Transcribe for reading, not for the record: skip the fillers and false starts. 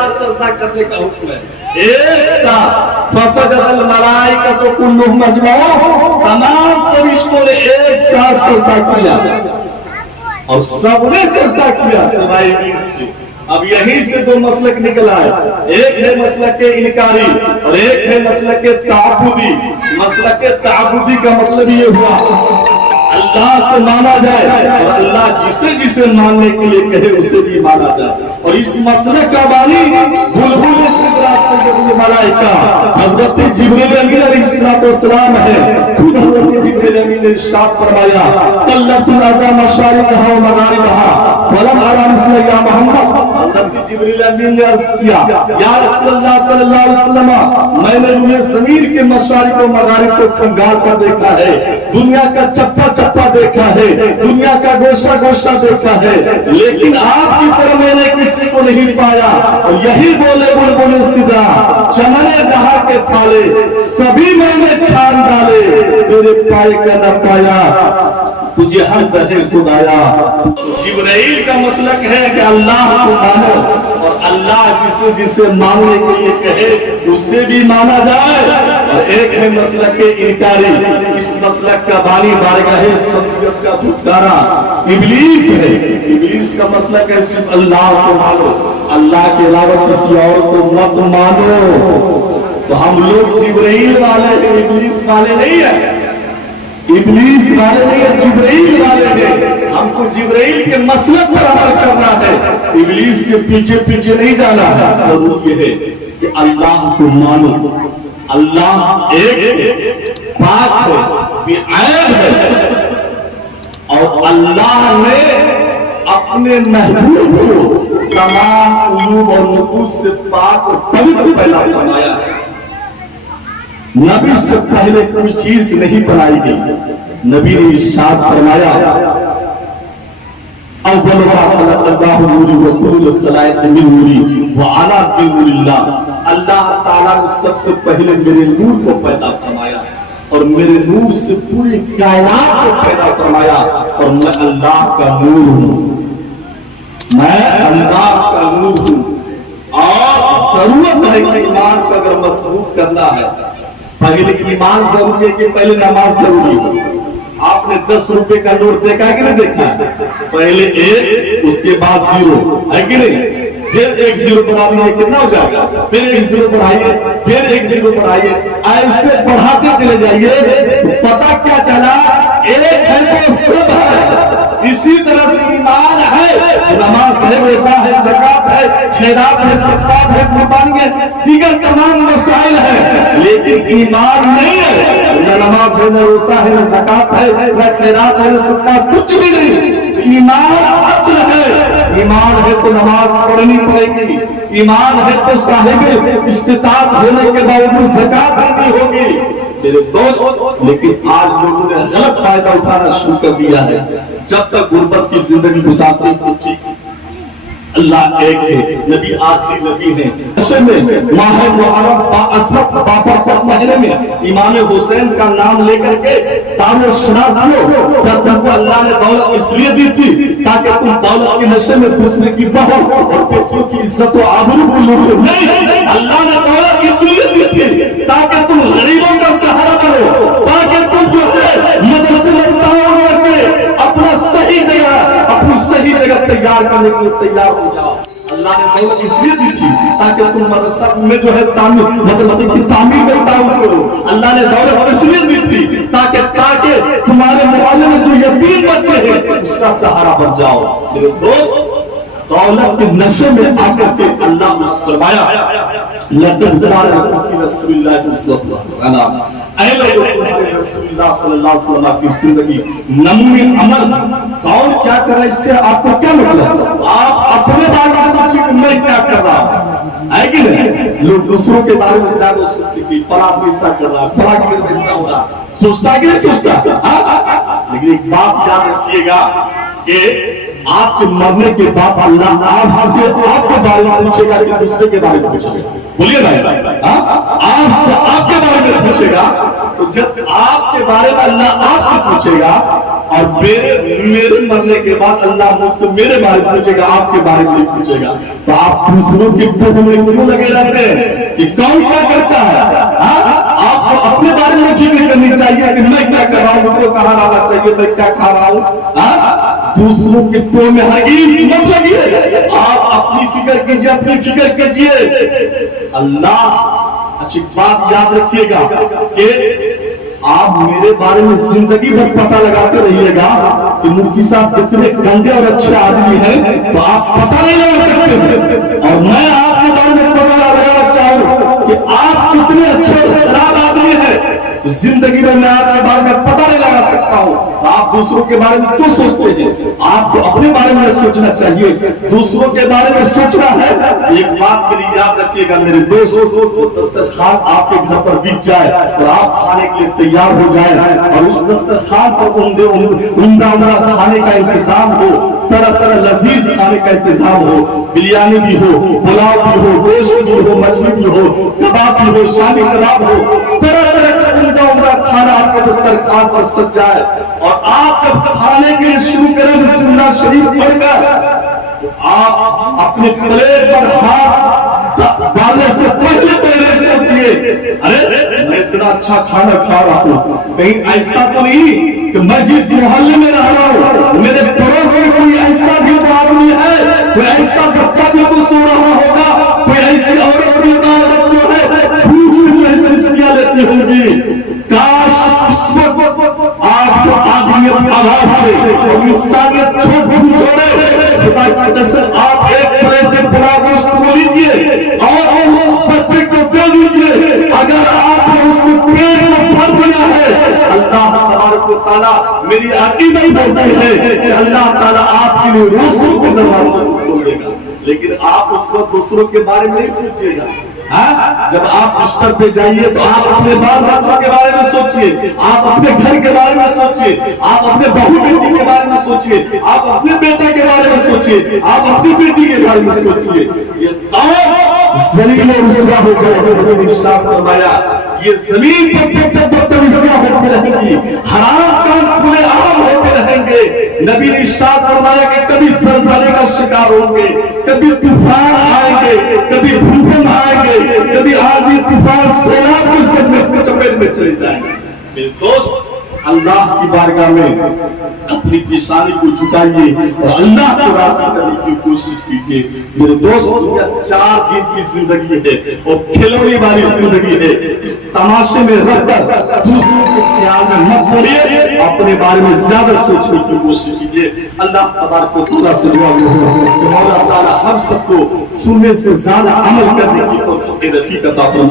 साथ सजदा करने का हुक्म है, एक साथ। फसजदल मलाइकतु कुल्लुहुम अजमऊन, तमाम फरिश्तों ने एक साथ सजदा किया और सबने सजदा किया सिवाय इब्लीस के। अब यहीं से दो मसलक निकला है, एक है मसलक के इनकारी और एक है मसलक के ताबुदी। मसलक के ताबुदी का मतलब ये हुआ अल्लाह को माना जाए और अल्लाह जिसे जिसे मानने के लिए कहे उसे भी माना जाए। और इस मसले का बानी बुलबुल मलाइका हजरत जिब्रील अमीन अलैहिस्सलाम है। खुद हजरत जिब्रील अमीन ने इरशाद फरमाया, तल्लतुल अर्द मशारिकहा व मगारिबहा फलम अरा मिस्ल या मोहम्मद। हजरत जिब्रील अमीन ने अर्ज किया, या रसूलुल्लाह सल्लल्लाहु अलैहि वसल्लम, मैंने रूए ज़मीन के मशारिक व मगारिब को खंगाल कर देखा है, दुनिया का चप्पा चप्पा देखा है, दुनिया का गोशा गोशा देखा है, लेकिन आपकी तरह मैंने किसी को नहीं पाया। और यही बोले बुलबुल सिदा, चमने जहां के फाले सभी मैंने छान डाले, तेरे पाए का न पाया, तुझे हर दहे खुदाया। जिब्राइल का मसलक है कि अल्लाह को मानो और अल्लाह जिसे जिसे मानने के लिए कहे उससे भी माना जाए। और एक है मसलक के इनकारी, इस मसलक का बानी बारगाह सबियत का धुतकारा इब्लीस है। इब्लीस का मसलक है सिर्फ अल्लाह को मानो, अल्लाह के अलावा किसी और को मत मानो। तो हम लोग जिब्राइल वाले हैं, इब्लीस वाले नहीं है। इब्लीस वाले नहीं है, जिब्राइल वाले हैं। हमको जिब्राइल के मसलक पर अमल करना है, इब्लीस के पीछे पीछे नहीं जाना है। जरूर ये है कि अल्लाह को मानो। अल्लाह एक पाक है, बेअयब है और अल्लाह ने अपने महबूब को तमाम उलूब और नुकूस से पाक और पवित्र पैदा फरमाया है। नबी से पहले कोई चीज नहीं बनाई गई। नबी ने इरशाद फरमाया, अव्वल मा खलक़ल्लाहु नूरी व कुल्लु खलाइक़ मिन नूरी व अना बि नूरिल्लाह। अल्लाह ताला ने सबसे पहले मेरे नूर को पैदा फरमाया और मेरे नूर से पूरी कायनात को पैदा फरमाया। और मैं अल्लाह का नूर हूं, मैं अल्लाह का नूर हूं। और जरूरत है कि ईमान को अगर मजबूत करना है, पहले ईमान जरूरी है कि पहले नमाज जरूरी है। आपने 10 रुपए का नोट देखा है कि नहीं देखा? पहले 1, उसके बाद 0, है कि नहीं? फिर 1 0 बढ़ा दिए, कितना हो जाएगा? फिर 1 0 बढ़ाइए, फिर 1 0 बढ़ाइए, ऐसे बढ़ाते चले जाइए। पता क्या चला? एक है तो सब है। इसी तरह से ईमान है, नमाज है, रोज़ा है, ज़कात है, खैरात है, सदक़ात है, कुर्बानी है, दीगर तमाम मसाइल है, लेकिन ईमान नहीं है। न नमाज है, न रोज़ा है, न ज़कात है, न खैरात है, न सदक़ात, कुछ भी नहीं। ईमान असल है। ईमान है तो नमाज पढ़नी पड़ेगी, ईमान है तो साहिब इस्तिताअत होने के बावजूद ज़कात देनी होगी। मेरे दोस्त, लेकिन आज लोगों ने गलत फायदा उठाना शुरू कर दिया है। जब तक गुर्बत की जिंदगी गुजारते तो ठीक, अल्लाह एक है, नबी आखिरी नबी है। माह मुहर्रम बाबरकत महीने में इमाम हुसैन का नाम लेकर के तारीफ सुना दियो। जब तुमको अल्लाह ने दौलत इसलिए दी थी ताकि तुम दौलत के नशे में दूसरे की बहू और बेटियों की इज्जत और आबरू को लूटो। नहीं, अल्लाह ने दौलत इसलिए दी थी ताकि तुम गरीबों का सहारा बनो, ताकि तुम जो है मदरसे में ताउन करके अपना सही जगह तैयार करने के लिए तैयार हो जाओ। अल्लाह ने दौलत इसलिए दी थी ताकि तुम मदरसा में जो है मदरसे की तामीर में ताउन करो। अल्लाह ने दौलत इसलिए दी थी ताकि तुम्हारे मोहल्ले में जो यतीम बच्चे हैं उसका सहारा बन जाओ। मेरे दोस्त, दौलत के नशे में आकर के अल्लाह ने फरमाया, रसूलुल्लाह सल्लल्लाहु अलैहि वसल्लम की जिंदगी नमूने अमल कौन क्या कर रहा है, इससे आपको क्या मतलब? आप अपने बारे में सोचिए कि मैं क्या कर रहा हूं, है कि नहीं? लोग दूसरों के बारे में ज्यादा सोचते कि फला ऐसा कर रहा है, फला ऐसा हो रहा, सोचता कि नहीं सोचता? लेकिन एक बात याद रखिएगा कि आपके मरने के बाद अल्लाह आपसे आपके बारे में पूछेगा कि दूसरे के बारे में पूछेगा। बोलिए भाई, आपसे आपके बारे में पूछेगा, تو جب آپ کے بارے میں اللہ آپ سے پوچھے گا اور میرے مرنے کے بعد اللہ مجھ سے میرے بارے میں پوچھے گا، آپ کے بارے میں پوچھے گا، تو آپ دوسروں کی پوچھ میں کیوں لگے رہتے ہیں کہ کون کیا کرتا ہے؟ آپ کو اپنے بارے میں فکر کرنی چاہیے کہ میں کیا کر رہا ہوں، مجھے کہاں رہنا چاہیے، میں کیا کھا رہا ہوں۔ دوسروں کے پو میں ہرگز مت لگیے، آپ اپنی فکر کیجیے، اپنی فکر کیجیے۔ اللہ اچھی بات یاد رکھیے گا کہ آپ میرے بارے میں زندگی بھر پتہ لگاتے رہیے گا کہ مفتی صاحب کتنے گندے اور اچھے آدمی ہیں، تو آپ پتہ نہیں لگا سکتے ہیں، اور میں آپ کے بارے میں پتہ لگانا چاہوں کہ آپ کتنے اچھے اور خراب آدمی ہیں، تو زندگی میں آپ کے بارے میں پتہ نہیں لگا سکتا ہوں۔ آپ دوسروں کے بارے میں کیوں سوچتے ہیں؟ آپ کو اپنے بارے میں سوچنا چاہیے، دوسروں کے بارے میں سوچنا ہے۔ ایک بات میری یاد رکھیے گا میرے دوست، دسترخوان آپ کے گھر پر بچ جائے اور آپ کھانے کے لیے تیار ہو جائے اور اس دسترخوان پر عمدہ کھانے کا انتظام ہو، طرح طرح لذیذ کھانے کا انتظام ہو، بریانی بھی ہو، پلاؤ بھی ہو، گوشت بھی ہو، مچھلی بھی ہو، کباب بھی ہو، شامی کباب ہو، طرح طرح کا عمدہ کھانا آپ کے دسترخوان پر سج جائے اور آپ جب کھانے کے لیے شروع کریں بسم اللہ شریف پڑھ کر، تو آپ اپنے پلیٹ پر ہاتھ ڈالنے سے پہلے سوچیے، ارے میں اتنا اچھا کھانا کھا رہا ہوں، کہیں ایسا تو نہیں کہ میں جس محلے میں رہ رہا ہوں میرے پڑوس میں کوئی ایسا بھی آدمی ہے، کوئی ایسا بچہ بھی تو سو رہا ہوگا، کوئی ایسی عورت بھی بھوک سے محسوس کیا لیتی ہوں گی۔ کاش اس وقت آپ کو آدمیت آواز سے اور انسانیت چھوڑے خدا کی قسم آپ ایک پلیٹ پلاؤ گوشت کو لیجیے اور اس بچے کو دے دیجیے، اگر آپ نے اس کو پیٹ میں بھر دیا ہے، اللہ تبارک و تعالیٰ میری عقیدہ بولتی ہے کہ اللہ تعالیٰ آپ کے لیے روزوں کے دروازے کھول دے گا۔ لیکن آپ اس وقت دوسروں کے بارے میں نہیں سوچیے گا۔ جب آپ بستر پہ جائیے تو آپ اپنے بال بچوں کے بارے میں سوچیے، آپ اپنے گھر کے بارے میں سوچیے، آپ اپنے بہو بیٹی کے بارے میں سوچیے، آپ اپنے بیٹے کے بارے میں سوچیے، آپ اپنی بیٹی کے بارے میں سوچیے۔ یہ قوم ذلیل و رسوا ہو جائے گی، نبی نے ارشاد فرمایا یہ زمین پر جب جب بدتمیزیاں ہوتی رہیں گی، حرام کام کھلے عام ہوتے رہیں گے، نبی نے ارشاد فرمایا کہ کبھی زلزلے کا شکار ہوں گے، کبھی طوفان آئیں گے، کبھی بھوکم آئیں گے، کبھی آندھی طوفان سیلاب کے سب چپیٹ میں چلے جائیں گے۔ میرے دوست اللہ کی بارگاہ میں اپنی پیشانی کو جھکائیے اور اللہ کو راضی کرنے کی کوشش کیجیے۔ میرے دوست دنیا 4 دن کی زندگی ہے اور کھلونے والی زندگی ہے، اس تماشے میں رہ کر دوسروں کے خیال میں مت پڑیے، اپنے بارے میں زیادہ سوچنے کی کوشش کیجیے۔ اللہ تبارک و تعالیٰ سے دعا کہ مولا تعالیٰ ہم سب کو سننے سے زیادہ عمل کرنے کی توفیق عطا فرمائے۔